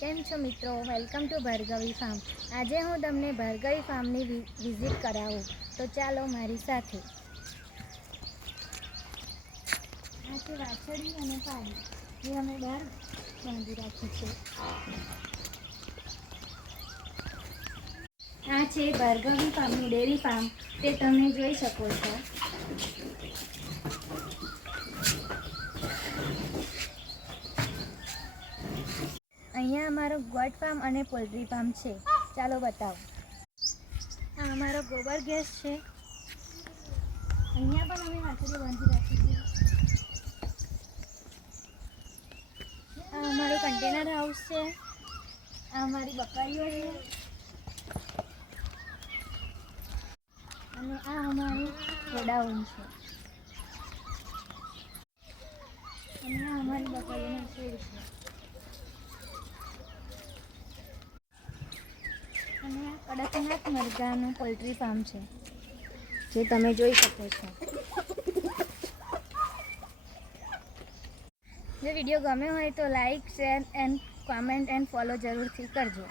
કેમ છો મિત્રો? Welcome to Bhargavi farm. આજે હું તમને ભાર્ગવી ફાર્મની વિઝિટ કરાવું, તો ચાલો મારી સાથે. આ છે વાછરડી અને પાડી, જે અમે બહાર બાંધી રાખી છે. આ છે ભાર્ગવી ફાર્મનું ડેરી ફાર્મ, તે તમે જોઈ શકો છો. અહીંયા અમારો ગોટ ફાર્મ અને પોલ્ટ્રી ફાર્મ છે. ચાલો બતાવો. આ અમારો ગોબર ગેસ છે. અહીંયા પણ અમે વાછરડીઓ બાંધી રાખી છે. આ અમારું કન્ટેનર હાઉસ છે. આ અમારી બકરીઓ છે. અને આ અમારું ગોડાઉન છે. અને આ અમારી બકરીઓનું શેડ છે. અને આ કડકનાથ મરઘાનું પોલ્ટ્રી ફાર્મ છે, જે તમે જોઈ શકો છો. જો વિડીયો ગમ્યો હોય તો like, share and comment and follow જરૂરથી કરજો.